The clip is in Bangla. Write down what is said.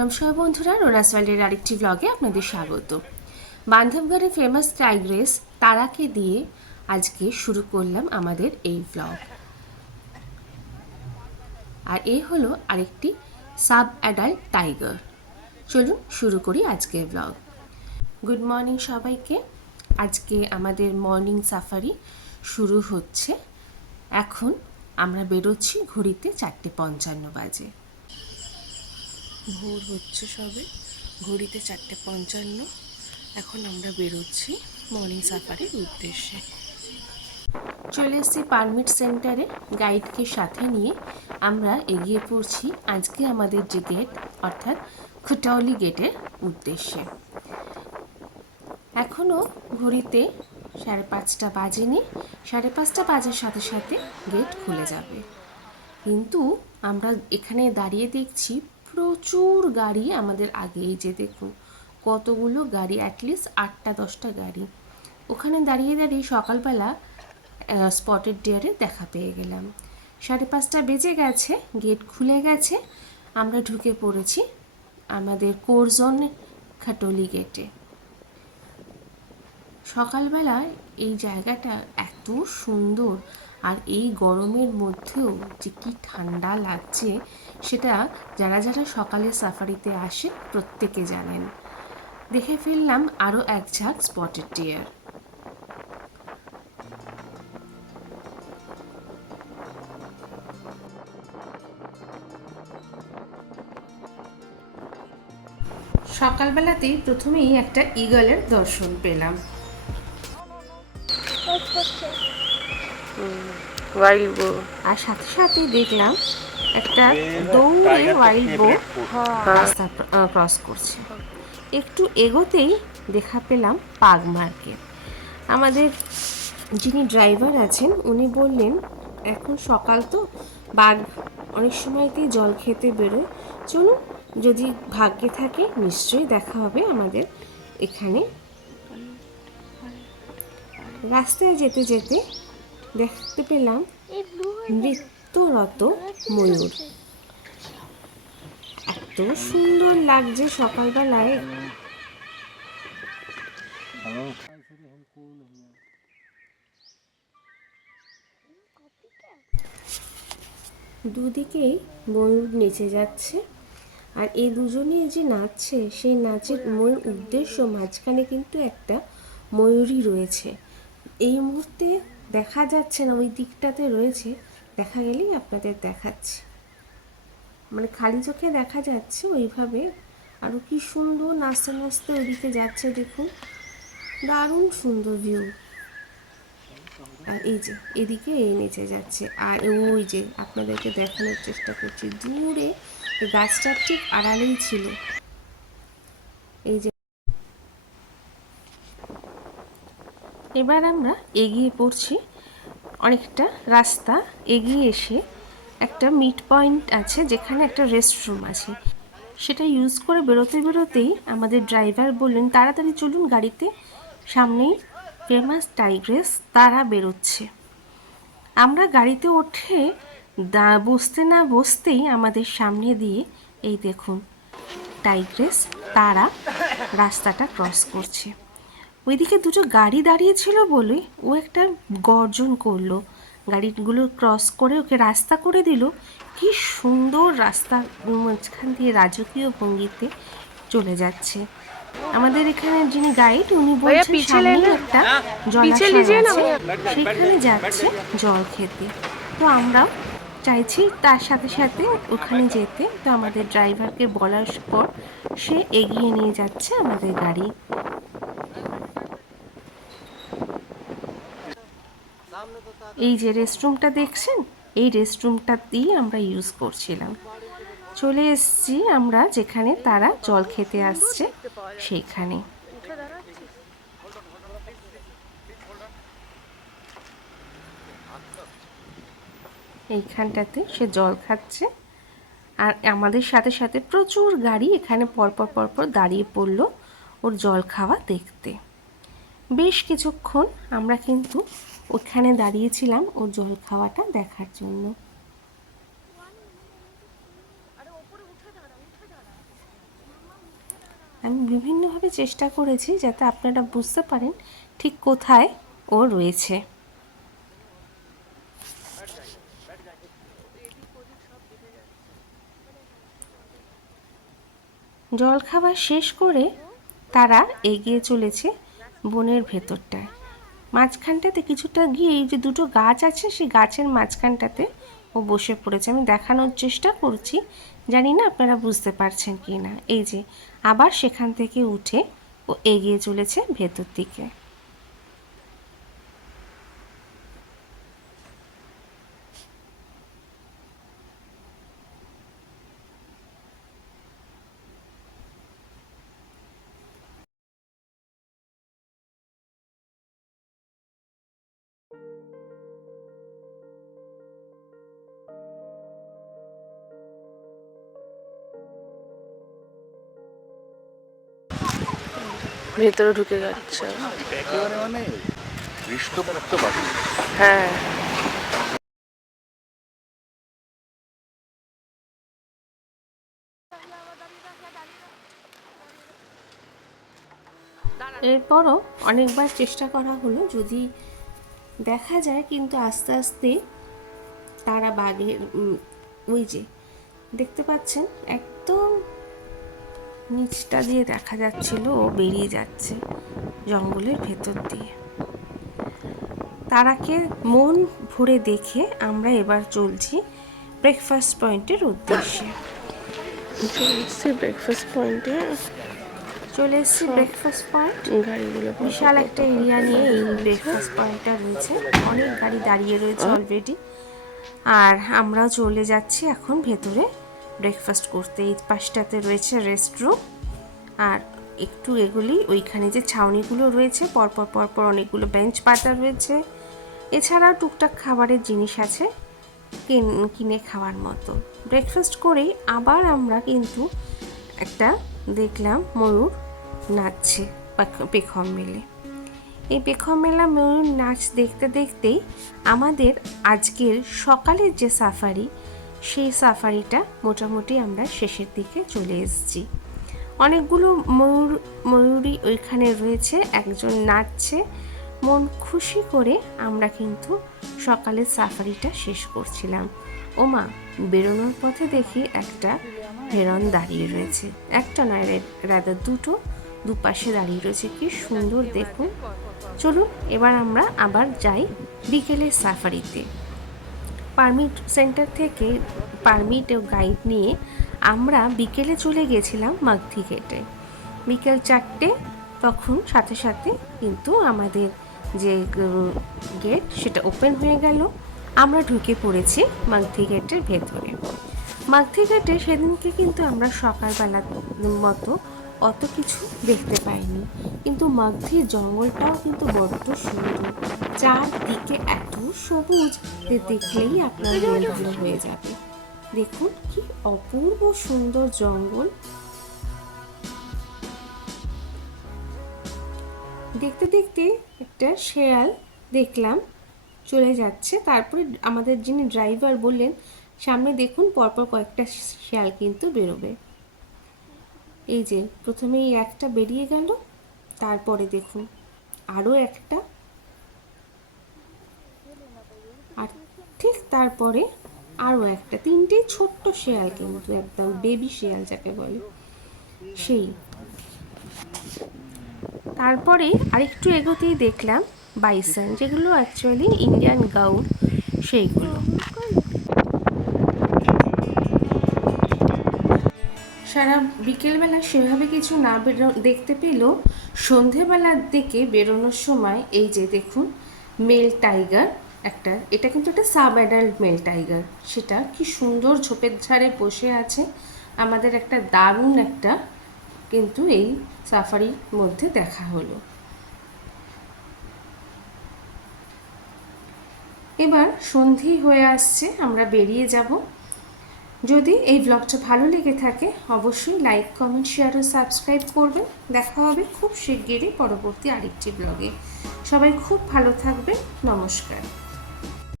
নমস্কার বন্ধুরা, রোনাস ওয়ার্ল্ডের আরেকটি ব্লগে আপনাদের স্বাগত। বান্ধবগড়ের ফেমাস টাইগ্রেস তারাকে দিয়ে আজকে শুরু করলাম আমাদের এই ব্লগ। আর এই হলো আরেকটি সাব অ্যাডাল্ট টাইগার। চলুন শুরু করি আজকের ব্লগ। গুড মর্নিং সবাইকে। আজকে আমাদের মর্নিং সাফারি শুরু হচ্ছে। এখন আমরা বেরোচ্ছি, ঘড়িতে 4:55 বাজে। ভোর হচ্ছে সবে, ঘড়িতে 4:55। এখন আমরা বেরোচ্ছি মর্নিং সাফারির উদ্দেশ্যে। চলে এসেছি পারমিট সেন্টারে। গাইডকে সাথে নিয়ে আমরা এগিয়ে পড়ছি আজকে আমাদের যে গেট, অর্থাৎ খুটৌলি গেটের উদ্দেশ্যে। এখনও ঘড়িতে 5:30 বাজেনি। 5:30 বাজার সাথে সাথে গেট খুলে যাবে। কিন্তু আমরা এখানে দাঁড়িয়ে দেখছি প্রচুর গাড়ি আমাদের আগে। এই যে দেখুন কতগুলো গাড়ি, অ্যাটলিস্ট 8-10টা গাড়ি। ওখানে দাঁড়িয়ে দাঁড়িয়ে সকালবেলা স্পটেড ডিয়ারে দেখা পেয়ে গেলাম। 5:30 বেজে গেছে, গেট খুলে গেছে। আমরা ঢুকে পড়েছি আমাদের কোরজন খাটলি গেটে। সকালবেলায় এই জায়গাটা এত সুন্দর, আর এই গরমের মধ্যেও যে কি ঠান্ডা লাগছে সেটা যারা যারা সকালে সাফারিতে আসে প্রত্যেকে জানেন। দেখে ফেললাম আরও এক ঝাঁক স্পটেড ডিয়ার। সকালবেলাতেই প্রথমেই একটা ঈগলের দর্শন পেলাম। ওয়াইল্ড বো, আর সাথে সাথে দেখলাম একটা দৌড়ে ওয়াইল্ড বো রাস্তা ক্রস করছে। একটু এগোতেই দেখা পেলাম পাগ মার্কেট। আমাদের যিনি ড্রাইভার আছেন উনি বললেন এখন সকাল তো, বাঘ অনেক সময়তেই জল খেতে বেরোয়, চলুন যদি ভাগ্যে থাকে নিশ্চয়ই দেখা হবে আমাদের এখানে। রাস্তায় যেতে যেতে দেখতে পেলাম নৃত্যরত ময়ূর। এত সুন্দর লাগছে সকালবেলায়। দুদিকেই ময়ূর নেচে যাচ্ছে, আর এই দুজনে যে নাচছে সেই নাচের মূল উদ্দেশ্য মাঝখানে কিন্তু একটা ময়ূরী রয়েছে। এই মুহূর্তে দেখা যাচ্ছে না, ওই দিকটাতে রয়েছে, দেখা গেলেই আপনাদের দেখাচ্ছি। মানে খালি চোখে দেখা যাচ্ছে ওইভাবে। আরও কি সুন্দর নাচতে নাচতে ওইদিকে যাচ্ছে, দেখুন দারুণ সুন্দর ভিউ। আর এই যে এদিকে এই নেচে যাচ্ছে, আর ওই যে আপনাদেরকে দেখানোর চেষ্টা করছি দূরে গাছটার ঠিক আড়ালেই ছিল। এই যে এবার আমরা এগিয়ে পড়ছি অনেকটা রাস্তা এগিয়ে এসে একটা মিড পয়েন্ট আছে যেখানে একটা রেস্টরুম আছে। সেটা ইউজ করে বেরোতে বেরোতেই আমাদের ড্রাইভার বললেন তাড়াতাড়ি চলুন গাড়িতে, সামনেই ফেমাস টাইগ্রেস তারা বেরোচ্ছে। আমরা গাড়িতে উঠে বসতে না বসতেই আমাদের সামনে দিয়ে এই দেখুন টাইগ্রেস তারা রাস্তাটা ক্রস করছে। ওইদিকে দুটো গাড়ি দাঁড়িয়ে ছিল বলে ও একটা গর্জন করলো, গাড়িগুলো ক্রস করে ওকে রাস্তা করে দিল। কি সুন্দর রাস্তা, মাঝখান দিয়ে রাজকীয় ভঙ্গিতে চলে যাচ্ছে। আমাদের এখানে যিনি গাইড উনি বলছেন সামনে একটা জলাশয় আছে, সেখানে যাচ্ছে জল খেতে। তো আমরা চাইছি তার সাথে সাথে ওখানে যেতে। তো আমাদের ড্রাইভারকে বলার পর সে এগিয়ে নিয়ে যাচ্ছে আমাদের গাড়ি। এই যে রেস্টরুমটা দেখছেন, এই রেস্টরুমটাতেই আমরা ইউজ করছিলাম। চলে এসেছি আমরা যেখানে তারা জল খেতে আসছে সেইখানে। এইখানটাতে সে জল খাচ্ছে, আর আমাদের সাথে সাথে প্রচুর গাড়ি এখানে পরপর পরপর দাঁড়িয়ে পড়লো ওর জল খাওয়া দেখতে। বেশ কিছুক্ষণ আমরা কিন্তু ওখানে দাঁড়িয়েছিলাম ওর জল খাওয়াটা দেখার জন্য। আমি বিভিন্নভাবে চেষ্টা করেছি যাতে আপনারা বুঝতে পারেন ঠিক কোথায় ও রয়েছে। জলখাবার শেষ করে তারা এগিয়ে চলেছে বনের ভেতরটায়। মাঝখানটাতে কিছুটা গিয়ে এই যে দুটো গাছ আছে, সেই গাছের মাঝখানটাতে ও বসে পড়েছে। আমি দেখানোর চেষ্টা করছি, জানি না আপনারা বুঝতে পারছেন কি না। এই যে আবার সেখান থেকে উঠে ও এগিয়ে চলেছে ভেতর দিকে। ভেতরে ঢুকে যাচ্ছে। একেবারে মানে হৃষ্টপুষ্ট বাড়ি। হ্যাঁ, এরপরও অনেকবার চেষ্টা করা হলো যদি দেখা যায়, কিন্তু আস্তে আস্তে তারা বাঘের ওই যে দেখতে পাচ্ছেন একদম নিচটা দিয়ে দেখা যাচ্ছিল ও বেরিয়ে যাচ্ছে জঙ্গলের ভেতর দিয়ে। তারাকে মন ভরে দেখে আমরা এবার চলছি ব্রেকফাস্ট পয়েন্টের উদ্দেশ্যে। ব্রেকফাস্ট পয়েন্টে চলে এসেছি ব্রেকফাস্ট পয়েন্ট। গাড়িগুলো বিশাল একটা এরিয়া নিয়ে এই ব্রেকফাস্ট পয়েন্টটা রয়েছে, অনেক গাড়ি দাঁড়িয়ে রয়েছে অলরেডি। আর আমরাও চলে যাচ্ছি এখন ভেতরে ব্রেকফাস্ট করতে। এই পাশটাতে রয়েছে রেস্টরুম, আর একটু এগুলি ওইখানে যে ছাউনিগুলো রয়েছে পরপর পরপর অনেকগুলো বেঞ্চ পাতা রয়েছে। এছাড়াও টুকটাক খাবারের জিনিস আছে কিনে খাওয়ার মতো। ব্রেকফাস্ট করেই আবার আমরা কিন্তু একটা দেখলাম ময়ূর নাচছে পেখম মেলে। এই পেখম মেলা ময়ূর নাচ দেখতে দেখতেই আমাদের আজকের সকালের যে সাফারি, সেই সাফারিটা মোটামুটি আমরা শেষের দিকে চলে এসেছি। অনেকগুলো ময়ূরী ওইখানে রয়েছে, একজন নাচছে। মন খুশি করে আমরা কিন্তু সকালের সাফারিটা শেষ করছিলাম। ওমা, বেরোনোর পথে দেখি একটা হেরন দাঁড়িয়ে রয়েছে, একটা নয় রাদা দুটো, দুপাশে দাঁড়িয়ে রয়েছে, কি সুন্দর দেখুন। চলুন এবার আমরা আবার যাই বিকেলের সাফারিতে। পারমিট সেন্টার থেকে পারমিট ও গাইড নিয়ে আমরা বিকেলে চলে গেছিলাম মাগধি গেটে। বিকেল 4টে, তখন সাথে সাথে কিন্তু আমাদের যে গেট সেটা ওপেন হয়ে গেল। আমরা ঢুকে পড়েছি মাগধি গেটের ভেতরে। মাগধি গেটে সেদিনকে কিন্তু আমরা সকালবেলার মতো অত কিছু দেখতে পাইনি, কিন্তু মাগধির জঙ্গলটাও কিন্তু বড্ড সুন্দর। চারদিকে এত সবুজ যে দেখলেই আপনার মন ভালো হয়ে যাবে। দেখুন কি অপূর্ব সুন্দর জঙ্গল। দেখতে দেখতে একটা শেয়াল দেখলাম চলে যাচ্ছে। তারপরে আমাদের যিনি ড্রাইভার বললেন, সামনে দেখুন পরপর কয়েকটা শেয়াল কিন্তু বেরোবে। এই যে প্রথমেই একটা বেরিয়ে গেল, তারপরে দেখুন আরও একটা, আর ঠিক তারপরে আরও একটা, তিনটেই ছোট্ট শেয়াল, কিন্তু একদম বেবি শেয়াল যাকে বলে সেই। তারপরে আরেকটু এগোতেই দেখলাম বাইসন, যেগুলো অ্যাকচুয়ালি ইন্ডিয়ান গাউড, সেইগুলো। সারা বিকেলবেলা সেভাবে কিছু না দেখতে পেলেও সন্ধেবেলার দিকে বেরোনোর সময় এই যে দেখুন মেল টাইগার একটা, এটা কিন্তু একটা সাব অ্যাডাল্ট মেল টাইগার, সেটা কি সুন্দর ঝোপের ঝাড়ে বসে আছে। আমাদের একটা দারুণ একটা কিন্তু এই সাফারির মধ্যে দেখা হলো। এবার সন্ধি হয়ে আসছে, আমরা বেরিয়ে যাব। যদি এই ব্লগটা ভালো লেগে থাকে অবশ্যই লাইক, কমেন্ট, শেয়ার ও সাবস্ক্রাইব করবেন। দেখা হবে খুব শিগগিরই পরবর্তী আরেকটি ব্লগে। সবাই খুব ভালো থাকবেন। নমস্কার।